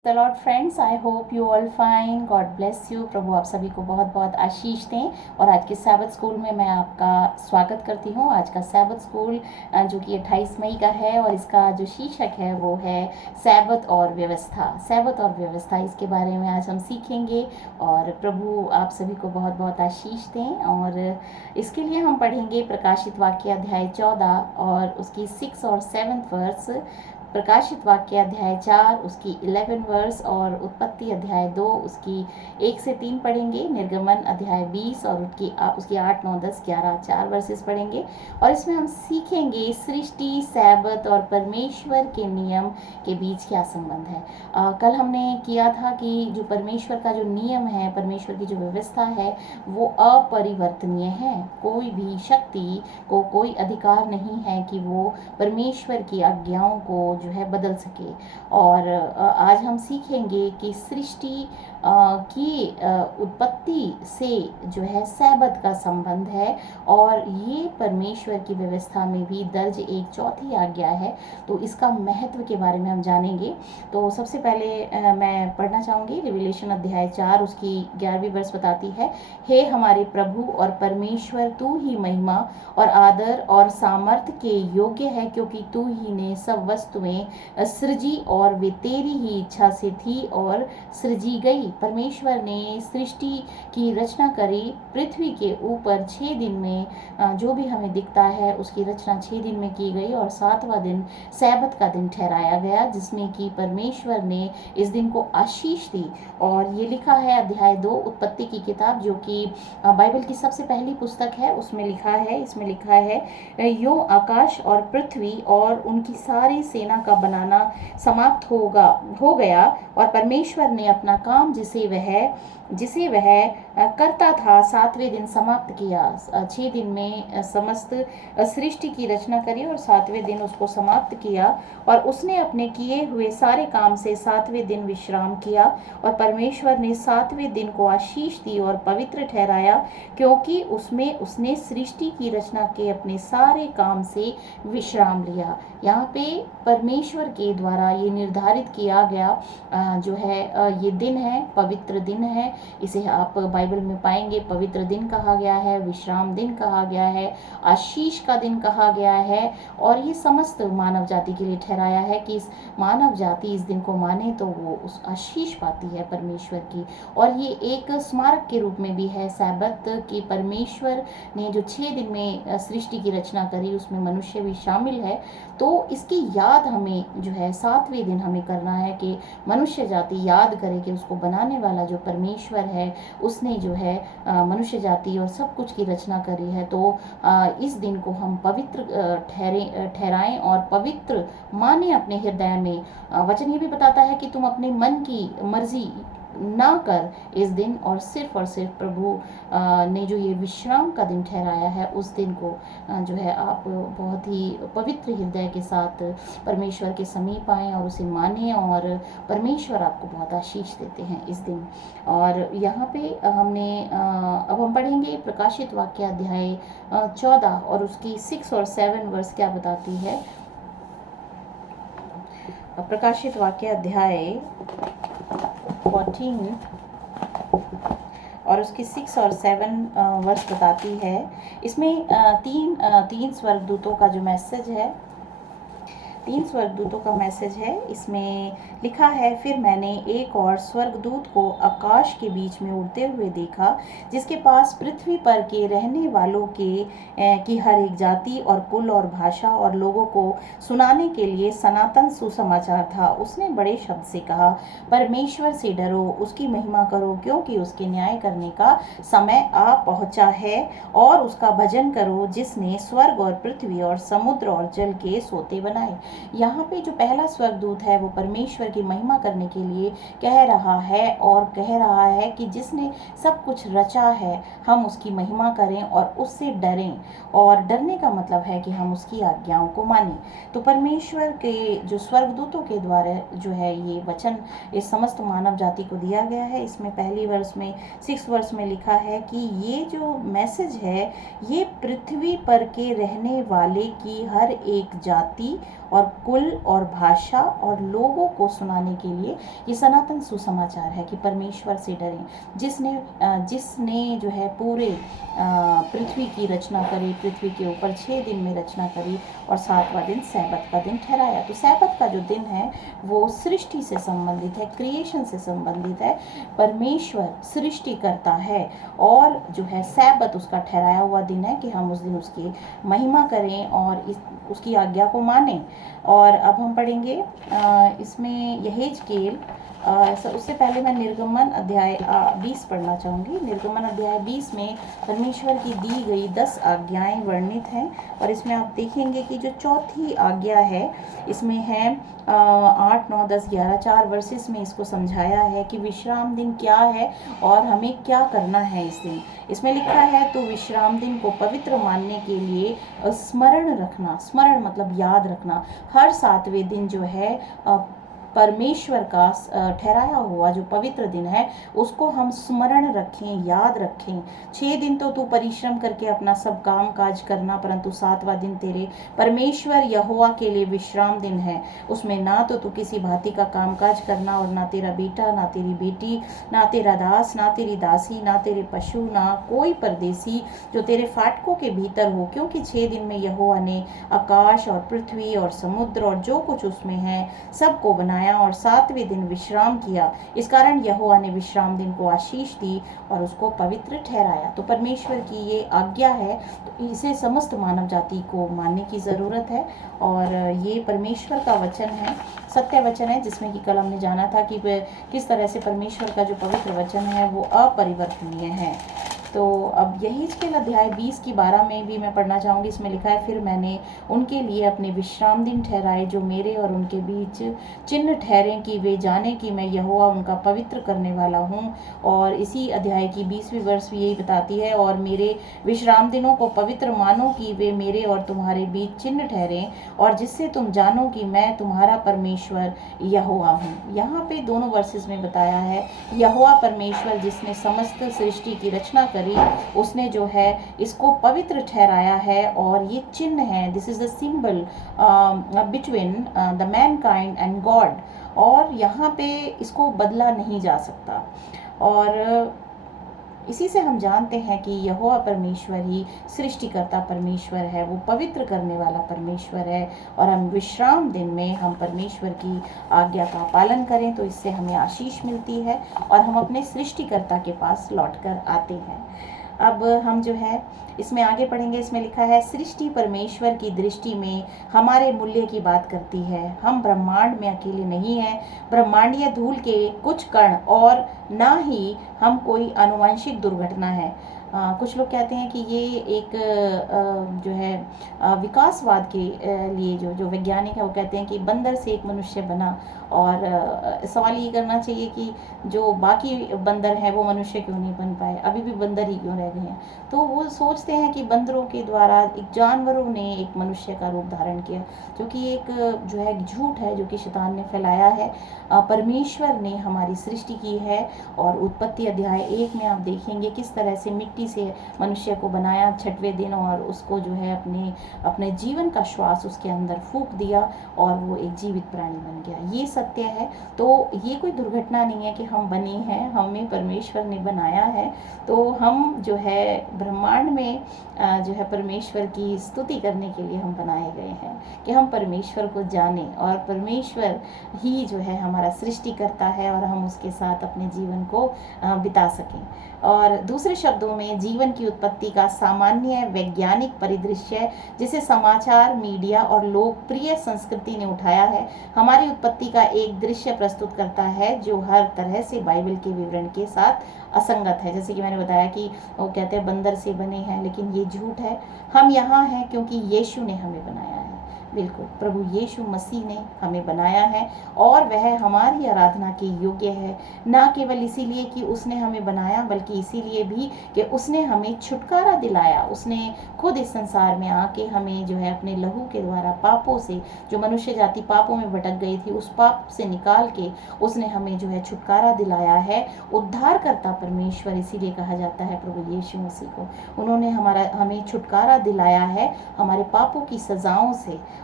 The Lord friends, I hope you all fine. God bless you. प्रभु आप सभी को बहुत बहुत आशीष दें। और आज के सैबत स्कूल में मैं आपका स्वागत करती हूँ। आज का सैबत स्कूल जो कि 28 मई का है और इसका जो शीर्षक है वो है सैबत और व्यवस्था। सैबत और व्यवस्था, इसके बारे में आज हम सीखेंगे और प्रभु आप सभी को बहुत बहुत आशीष दें। और इसके लिए हम पढ़ेंगे प्रकाशित वाक्य अध्याय 14 और उसकी 6 और 7 वर्स, प्रकाशित वाक्य अध्याय 4 उसकी 11 वर्स और उत्पत्ति अध्याय 2 उसकी 1 से 3 पढ़ेंगे। निर्गमन अध्याय 20 और उसकी 8, 9, 10, 11 4 वर्सेस पढ़ेंगे। और इसमें हम सीखेंगे सृष्टि, सैबत और परमेश्वर के नियम के बीच क्या संबंध है। कल हमने किया था कि जो परमेश्वर का जो नियम है, परमेश्वर की जो व्यवस्था है वो अपरिवर्तनीय है। कोई भी शक्ति को कोई अधिकार नहीं है कि वो परमेश्वर की आज्ञाओं को जो है बदल सके। और आज हम सीखेंगे कि सृष्टि की उत्पत्ति से जो है सैबत का संबंध है और ये परमेश्वर की व्यवस्था में भी दर्ज एक चौथी आज्ञा है। तो इसका महत्व के बारे में हम जानेंगे। तो सबसे पहले मैं पढ़ना चाहूँगी रिविलेशन अध्याय 4 उसकी 11वीं वर्स बताती है, हे हमारे प्रभु और परमेश्वर, तू ही महिमा और आदर और सामर्थ्य के योग्य है, क्योंकि तू ही ने सब वस्तुएं सृजी और वे तेरी ही इच्छा से थी और सृजी गई। परमेश्वर ने सृष्टि की रचना करी पृथ्वी के ऊपर 6 दिन में। जो भी हमें दिखता है उसकी रचना 6 दिन में की गई और 7वां दिन सैबत का दिन ठहराया गया, जिसमें कि परमेश्वर ने इस दिन को आशीष दी। और ये लिखा है अध्याय 2 उत्पत्ति की किताब, जो कि बाइबल की सबसे पहली पुस्तक है, उसमें लिखा है, इसमें लिखा है, यो आकाश और पृथ्वी और उनकी सारी सेना का बनाना समाप्त हो गया और परमेश्वर ने अपना काम जिसे वह करता था 7वें दिन समाप्त किया। 6 दिन में समस्त सृष्टि की रचना करी और 7वें दिन उसको समाप्त किया। और उसने अपने किए हुए सारे काम से 7वें दिन विश्राम किया और परमेश्वर ने 7वें दिन को आशीष दी और पवित्र ठहराया, क्योंकि उसमें उसने सृष्टि की रचना के अपने सारे काम से विश्राम लिया। यहाँ पे परमेश्वर के द्वारा ये निर्धारित किया गया जो है ये दिन है, पवित्र दिन है। इसे आप बाइबल में पाएंगे, पवित्र दिन कहा गया है, विश्राम दिन कहा गया है, आशीष का दिन कहा गया है। और ये समस्त मानव जाति के लिए ठहराया है कि इस मानव जाति इस दिन को माने तो वो उस आशीष पाती है परमेश्वर की। और ये एक स्मारक के रूप में भी है सैबत कि परमेश्वर ने जो 6 दिन में सृष्टि की रचना करी उसमें मनुष्य भी शामिल है। तो इसकी याद हमें जो है 7वें दिन हमें करना है कि मनुष्य जाति याद करे कि उसको बनाने वाला जो परमेश्वर है उसने जो है मनुष्य जाति और सब कुछ की रचना करी है। तो इस दिन को हम पवित्र ठहराएं और पवित्र माने अपने हृदय में। वचन ये भी बताता है कि तुम अपने मन की मर्जी ना कर इस दिन, और सिर्फ प्रभु ने जो ये विश्राम का दिन ठहराया है उस दिन को जो है आप बहुत ही पवित्र हृदय के साथ परमेश्वर के समीप आएँ और उसे माने और परमेश्वर आपको बहुत आशीष देते हैं इस दिन। और यहाँ पे अब हम पढ़ेंगे प्रकाशित वाक्य अध्याय 14 और उसकी 6 और 7 वर्स क्या बताती है। प्रकाशित वाक्य अध्याय 14 और उसकी 6 और 7 वर्ष बताती है। इसमें तीन स्वर्गदूतों का जो मैसेज है, 3 स्वर्गदूतों का मैसेज है। इसमें लिखा है, फिर मैंने एक और स्वर्गदूत को आकाश के बीच में उड़ते हुए देखा, जिसके पास पृथ्वी पर के रहने वालों की हर एक जाति और कुल और भाषा और लोगों को सुनाने के लिए सनातन सुसमाचार था। उसने बड़े शब्द से कहा, परमेश्वर से डरो, उसकी महिमा करो, क्योंकि उसके न्याय करने का समय आ पहुंचा है, और उसका भजन करो, जिसने स्वर्ग और पृथ्वी और समुद्र और जल के सोते बनाए। यहाँ पे जो पहला स्वर्गदूत है वो परमेश्वर की महिमा करने के लिए कह रहा है और कह रहा है कि जिसने सब कुछ रचा है हम उसकी महिमा करें और उससे डरें। और डरने का मतलब है कि हम उसकी आज्ञाओं को मानें। तो परमेश्वर के जो स्वर्गदूतों के द्वारा जो है ये वचन इस समस्त मानव जाति को दिया गया है। इसमें पहली वर्ष में 6 वर्ष में लिखा है कि ये जो मैसेज है ये पृथ्वी पर के रहने वाले की हर एक जाति और कुल और भाषा और लोगों को सुनाने के लिए ये सनातन सुसमाचार है कि परमेश्वर से डरें, जिसने जो है पूरे पृथ्वी की रचना करी, पृथ्वी के ऊपर 6 दिन में रचना करी और 7वां दिन सैबत का दिन ठहराया। तो सैबत का जो दिन है वो सृष्टि से संबंधित है, क्रिएशन से संबंधित है। परमेश्वर सृष्टि करता है और जो है सैबत उसका ठहराया हुआ दिन है कि हम उस दिन उसकी महिमा करें और उसकी आज्ञा को मानें। और अब हम पढ़ेंगे इसमें यहेजकेल, उससे पहले मैं निर्गमन अध्याय 20 पढ़ना चाहूँगी। निर्गमन अध्याय 20 में परमेश्वर की दी गई 10 आज्ञाएं वर्णित हैं और इसमें आप देखेंगे कि जो चौथी आज्ञा है इसमें है 8, 9, 10, 11 4 वर्सेस में इसको समझाया है कि विश्राम दिन क्या है और हमें क्या करना है इस दिन। इसमें लिखा है तो विश्राम दिन को पवित्र मानने के लिए स्मरण रखना, स्मरण मतलब याद रखना, हर 7वें दिन जो है परमेश्वर का ठहराया हुआ जो पवित्र दिन है उसको हम स्मरण रखें, याद रखें। 6 दिन तो तू परिश्रम करके अपना सब काम काज करना, परंतु 7वां दिन तेरे परमेश्वर यहोवा के लिए विश्राम दिन है। उसमें ना तो तू किसी भांति का काम काज करना और ना तेरा बेटा, ना तेरी बेटी, ना तेरा दास, ना तेरी दासी, ना तेरे पशु, ना कोई परदेसी जो तेरे फाटकों के भीतर हो, क्योंकि 6 दिन में यहोवा ने आकाश और पृथ्वी और समुद्र और जो कुछ उसमें है सबको बनाया और 7वें दिन विश्राम किया। इस कारण यहोवा ने विश्राम दिन को आशीष दी और उसको पवित्र ठहराया। तो परमेश्वर की ये आज्ञा है, तो इसे समस्त मानव जाति को मानने की ज़रूरत है। और ये परमेश्वर का वचन है, सत्य वचन है, जिसमें कि कल हमने जाना था कि किस तरह से परमेश्वर का जो पवित्र वचन है वो अपरिवर्तनीय है। तो अब यहेजकेल अध्याय 20 की 12 में भी मैं पढ़ना चाहूँगी। इसमें लिखा है फिर मैंने उनके लिए अपने विश्राम दिन ठहराए जो मेरे और उनके बीच चिन्ह ठहरे कि वे जाने कि मैं यहोवा उनका पवित्र करने वाला हूँ। और इसी अध्याय की 20वीं वर्ष भी यही बताती है और मेरे विश्राम दिनों को पवित्र मानो कि वे मेरे और तुम्हारे बीच चिन्ह ठहरे और जिससे तुम जानो कि मैं तुम्हारा परमेश्वर यहोवा हूँ। यहाँ पे दोनों वर्सेस में बताया है यहोवा परमेश्वर जिसने समस्त सृष्टि की रचना करी, उसने जो है इसको पवित्र ठहराया है और ये चिन्ह है, this is the symbol between the Mankind and God. और यहाँ पे इसको बदला नहीं जा सकता। और इसी से हम जानते हैं कि यहोवा परमेश्वर ही सृष्टिकर्ता परमेश्वर है, वो पवित्र करने वाला परमेश्वर है। और हम विश्राम दिन में हम परमेश्वर की आज्ञा का पालन करें तो इससे हमें आशीष मिलती है और हम अपने सृष्टिकर्ता के पास लौटकर आते हैं। अब हम जो है इसमें आगे पढ़ेंगे। इसमें लिखा है सृष्टि परमेश्वर की दृष्टि में हमारे मूल्य की बात करती है। हम ब्रह्मांड में अकेले नहीं हैं, ब्रह्मांडीय धूल के कुछ कण और ना ही हम कोई आनुवंशिक दुर्घटना है। कुछ लोग कहते हैं कि ये एक जो है विकासवाद के लिए जो वैज्ञानिक है वो कहते हैं कि बंदर से एक मनुष्य बना। और सवाल ये करना चाहिए कि जो बाकी बंदर हैं वो मनुष्य क्यों नहीं बन पाए, अभी भी बंदर ही क्यों रह गए हैं। तो वो सोचते हैं कि बंदरों के द्वारा एक जानवरों ने एक मनुष्य का रूप धारण किया, जो कि एक जो है झूठ है जो कि शैतान ने फैलाया है। परमेश्वर ने हमारी सृष्टि की है और उत्पत्ति अध्याय 1 में आप देखेंगे किस तरह से मिट्टी से मनुष्य को बनाया 6वें दिन और उसको जो है अपने जीवन का श्वास उसके अंदर फूंक दिया और वो एक जीवित प्राणी बन गया। ये सत्य है। तो ये कोई दुर्घटना नहीं है कि हम बने हैं, हमें परमेश्वर ने बनाया है। तो हम जो है ब्रह्मांड में जो है परमेश्वर की स्तुति करने के लिए हम बनाए गए हैं कि हम परमेश्वर को जानें और परमेश्वर ही जो है हमारा सृष्टि करता है और हम उसके साथ अपने जीवन को बिता सकें। और दूसरे शब्दों में जीवन की उत्पत्ति का सामान्य वैज्ञानिक परिदृश्य जिसे समाचार, मीडिया और लोकप्रिय संस्कृति ने उठाया है, हमारी उत्पत्ति का एक दृश्य प्रस्तुत करता है जो हर तरह से बाइबल के विवरण के साथ असंगत है। जैसे कि मैंने बताया कि वो कहते हैं बंदर से बने हैं, लेकिन ये झूठ है। हम यहाँ हैं क्योंकि यीशु ने हमें बनाया है। बिल्कुल, प्रभु यीशु मसीह ने हमें बनाया है और वह हमारी आराधना के योग्य है, ना केवल इसीलिए कि उसने हमें बनाया बल्कि इसीलिए भी कि उसने हमें छुटकारा दिलाया। उसने खुद इस संसार में आके हमें जो है अपने लहू के द्वारा पापों से, जो मनुष्य जाति पापों में भटक गई थी, उस पाप से निकाल के उसने हमें जो है छुटकारा दिलाया है। उद्धारकर्ता परमेश्वर इसीलिए कहा जाता है प्रभु यीशु मसीह को। उन्होंने हमें छुटकारा दिलाया है हमारे पापों की सजाओं से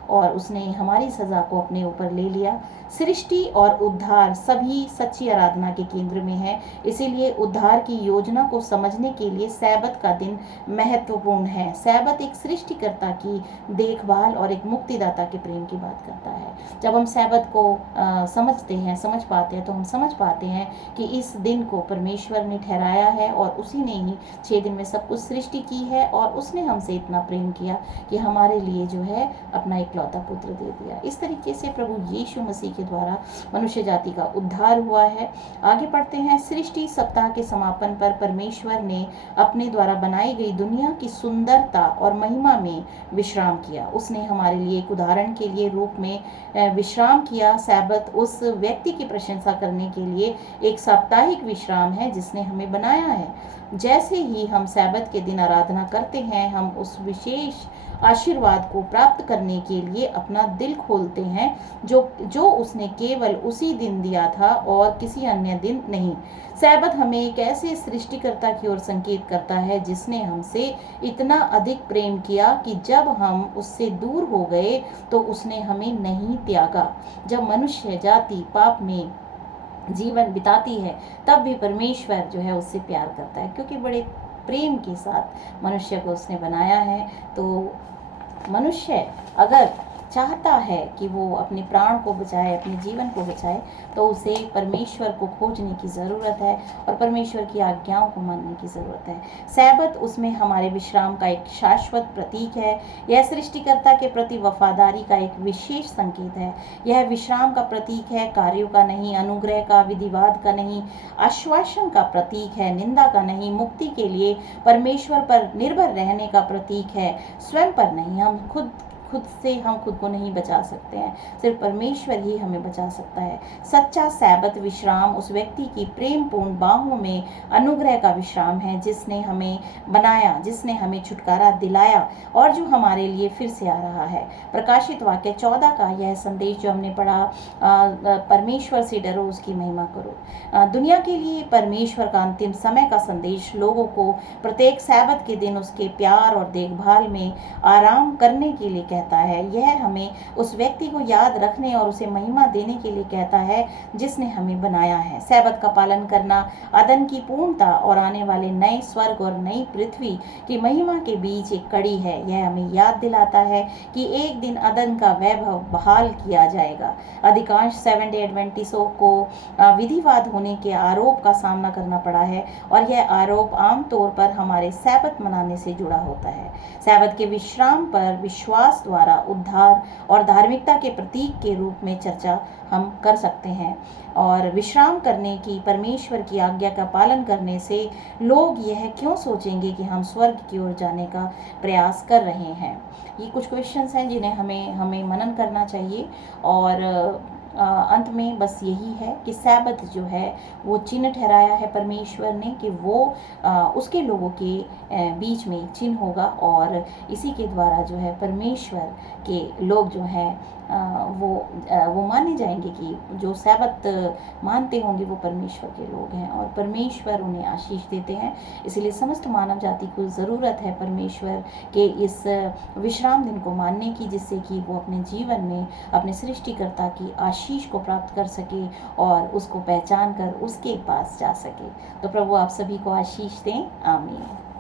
और उसने हमारी सज़ा को अपने ऊपर ले लिया। सृष्टि और उद्धार सभी सच्ची आराधना के केंद्र में है। इसीलिए उद्धार की योजना को समझने के लिए सैबत का दिन महत्वपूर्ण है। सैबत एक सृष्टिकर्ता की देखभाल और एक मुक्तिदाता के प्रेम की बात करता है। जब हम सैबत को समझते हैं, समझ पाते हैं, तो हम समझ पाते हैं कि इस दिन को परमेश्वर ने ठहराया है और उसी ने ही 6 दिन में सब कुछ सृष्टि की है और उसने हमसे इतना प्रेम किया कि हमारे लिए जो है अपना इकलौता पुत्र दे दिया। इस तरीके से प्रभु यीशु मसीह के द्वारा मनुष्य जाति का उद्धार हुआ है। आगे पढ़ते हैं। सृष्टि सप्ताह के समापन पर परमेश्वर ने अपने द्वारा बनाई गई दुनिया की सुंदरता और महिमा में विश्राम किया। उसने हमारे लिए एक उदाहरण के लिए रूप में विश्राम किया। सैबत उस व्यक्ति की प्रशंसा करने के लिए एक साप्ताहिक विश्राम है जिसने हमें बनाया है। जैसे ही हम सैबत के दिन आराधना करते हैं, हम उस विशेष आशीर्वाद को प्राप्त करने के लिए अपना दिल खोलते हैं जो उसने केवल उसी दिन दिया था और किसी अन्य दिन नहीं। सैबत हमें एक ऐसे सृष्टिकर्ता की ओर संकेत करता है जिसने हमसे इतना अधिक प्रेम किया कि जब हम उससे दूर हो गए तो उसने हमें नहीं त्यागा। जब मनुष्य जाति पाप में जीवन बिताती है तब भी परमेश्वर जो है उससे प्यार करता है, क्योंकि बड़े प्रेम के साथ मनुष्य को उसने बनाया है। तो मनुष्य अगर चाहता है कि वो अपने प्राण को बचाए, अपने जीवन को बचाए, तो उसे परमेश्वर को खोजने की ज़रूरत है और परमेश्वर की आज्ञाओं को मानने की ज़रूरत है। सैबत उसमें हमारे विश्राम का एक शाश्वत प्रतीक है। यह सृष्टिकर्ता के प्रति वफादारी का एक विशेष संकेत है। यह विश्राम का प्रतीक है, कार्यों का नहीं, अनुग्रह का, विधिवाद का नहीं, आश्वासन का प्रतीक है, निंदा का नहीं, मुक्ति के लिए परमेश्वर पर निर्भर रहने का प्रतीक है, स्वयं पर नहीं। हम खुद से हम खुद को नहीं बचा सकते हैं, सिर्फ परमेश्वर ही हमें बचा सकता है। सच्चा सैबत विश्राम उस व्यक्ति की प्रेमपूर्ण बाहों में अनुग्रह का विश्राम है जिसने हमें बनाया, जिसने हमें छुटकारा दिलाया और जो हमारे लिए फिर से आ रहा है। प्रकाशित वाक्य 14 का यह संदेश जो हमने पढ़ा, परमेश्वर से डरो, उसकी महिमा करो। दुनिया के लिए परमेश्वर का अंतिम समय का संदेश लोगों को प्रत्येक सैबत के दिन उसके प्यार और देखभाल में आराम करने के लिए कहता है। यह हमें उस व्यक्ति को याद रखने और उसे महिमा देने के लिए कहता है जिसने हमें बनाया है। सैबत का पालन करना अदन की पूर्णता और आने वाले नए स्वर्ग और नई पृथ्वी की महिमा के बीच एक कड़ी है। यह हमें याद दिलाता है कि एक दिन अदन का वैभव बहाल किया जाएगा। अधिकांश 7 डे एडवेंटिस्टों को विधिवाद होने के आरोप का सामना करना पड़ा है और यह आरोप आमतौर पर हमारे सैबत मनाने से जुड़ा होता है। सैबत के विश्राम पर विश्वास द्वारा उद्धार और धार्मिकता के प्रतीक के रूप में चर्चा हम कर सकते हैं। और विश्राम करने की परमेश्वर की आज्ञा का पालन करने से लोग यह क्यों सोचेंगे कि हम स्वर्ग की ओर जाने का प्रयास कर रहे हैं। ये कुछ क्वेश्चंस हैं जिन्हें हमें मनन करना चाहिए। और अंत में बस यही है कि सैबत जो है वो चिन्ह ठहराया है परमेश्वर ने कि वो उसके लोगों के बीच में चिन्ह होगा और इसी के द्वारा जो है परमेश्वर के लोग जो हैं वो माने जाएंगे कि जो सैबत मानते होंगे वो परमेश्वर के लोग हैं और परमेश्वर उन्हें आशीष देते हैं। इसलिए समस्त मानव जाति को ज़रूरत है परमेश्वर के इस विश्राम दिन को मानने की, जिससे कि वो अपने जीवन में अपने सृष्टिकर्ता की आशीष को प्राप्त कर सके और उसको पहचान कर उसके पास जा सके। तो प्रभु आप सभी को आशीष दें। आमीन।